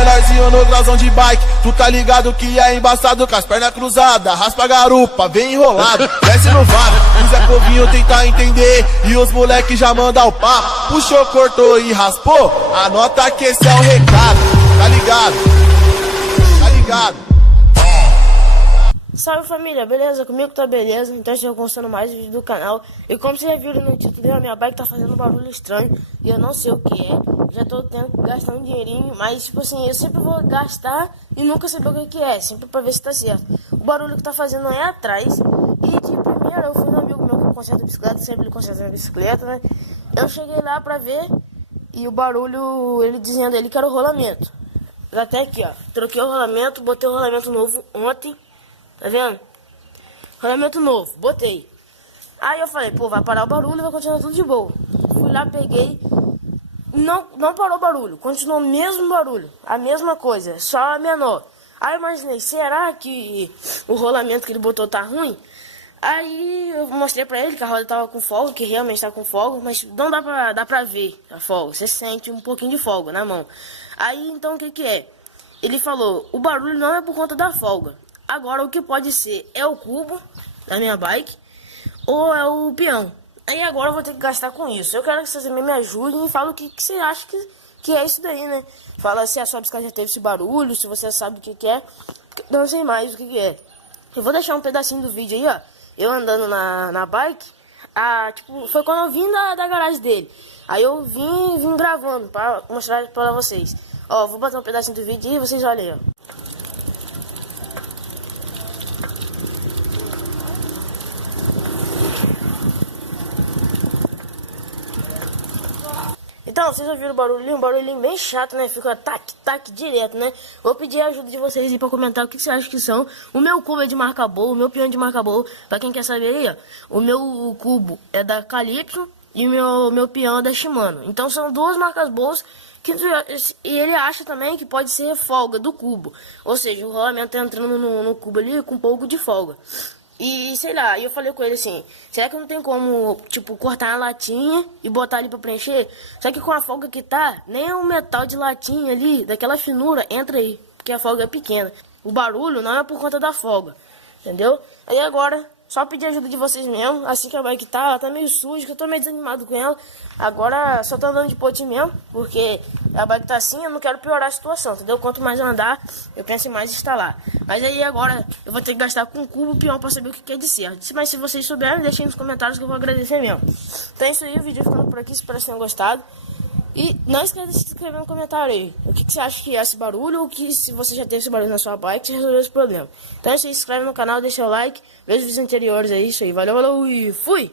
menorzinho no grau de bike. Tu tá ligado que é embaçado com as pernas cruzadas. Raspa a garupa, vem enrolado, desce no vaso. O Zé Povinho tenta entender e os moleque já manda o papo. Puxou, cortou e raspou, anota que esse é o recado. Tá ligado? Tá ligado? Salve família, beleza? Comigo tá beleza, então estou postando mais vídeos do canal. E como vocês já viram no título, a minha bike tá fazendo um barulho estranho e eu não sei o que é. Já tô tendo que gastar um dinheirinho, mas tipo assim, eu sempre vou gastar e nunca saber o que é, sempre pra ver se tá certo. O barulho que tá fazendo é atrás. E de primeiro eu fui no amigo meu que conserta bicicleta, sempre ele conserta minha bicicleta, né? Eu cheguei lá pra ver e o barulho, ele dizendo ele que era o rolamento. Até aqui, ó, troquei o rolamento, botei o rolamento novo ontem. Tá vendo? Rolamento novo, botei. Aí eu falei, pô, vai parar o barulho e vai continuar tudo de boa. Fui lá, peguei. Não parou o barulho, continuou o mesmo barulho, a mesma coisa, só menor. Aí eu imaginei, será que o rolamento que ele botou tá ruim? Aí eu mostrei pra ele que a roda tava com folga, que realmente tá com folga, mas não dá pra ver a folga, você sente um pouquinho de folga na mão. Aí então o que que é? Ele falou, o barulho não é por conta da folga. Agora, o que pode ser é o cubo da minha bike ou é o peão. Aí agora eu vou ter que gastar com isso. Eu quero que vocês também me ajudem e falem o que você acha que é isso daí, né? Fala se a sua bicicleta já teve esse barulho, se você sabe o que é. Não sei mais o que é. Eu vou deixar um pedacinho do vídeo aí, ó. Eu andando na bike. Tipo, foi quando eu vim da garagem dele. Aí eu vim gravando pra mostrar pra vocês. Ó, vou botar um pedacinho do vídeo aí e vocês olhem aí, ó. Então, vocês ouviram um barulhinho bem chato, né? Fica tac direto, né? Vou pedir a ajuda de vocês aí pra comentar o que vocês acham que são. O meu cubo é de marca boa, o meu peão é de marca boa. Pra quem quer saber aí, ó. O meu cubo é da Calypso e o meu peão é da Shimano. Então são duas marcas boas. E ele acha também que pode ser folga do cubo. Ou seja, o rolamento tá entrando no cubo ali com um pouco de folga. E sei lá, eu falei com ele assim, será que não tem como, tipo, cortar uma latinha e botar ali pra preencher? Só que com a folga que tá, nem o metal de latinha ali, daquela finura, entra aí, porque a folga é pequena. O barulho não é por conta da folga, entendeu? Aí agora, só pedir ajuda de vocês mesmo, assim que a bike tá, ela tá meio suja, que eu tô meio desanimado com ela. Agora só tô andando de potinho mesmo, porque a bike tá assim, eu não quero piorar a situação, entendeu? Quanto mais eu andar, eu penso em mais instalar. Mas aí agora eu vou ter que gastar com cubo peão pra saber o que é de certo. Mas se vocês souberem, deixem nos comentários que eu vou agradecer mesmo. Então é isso aí, o vídeo ficando por aqui, espero que tenham gostado. E não esqueça de se inscrever no comentário aí. O que você acha que é esse barulho, ou que se você já teve esse barulho na sua bike, você resolveu esse problema. Então é isso aí, se inscreve no canal, deixa o like, veja os vídeos anteriores, é isso aí. Valeu, falou e fui!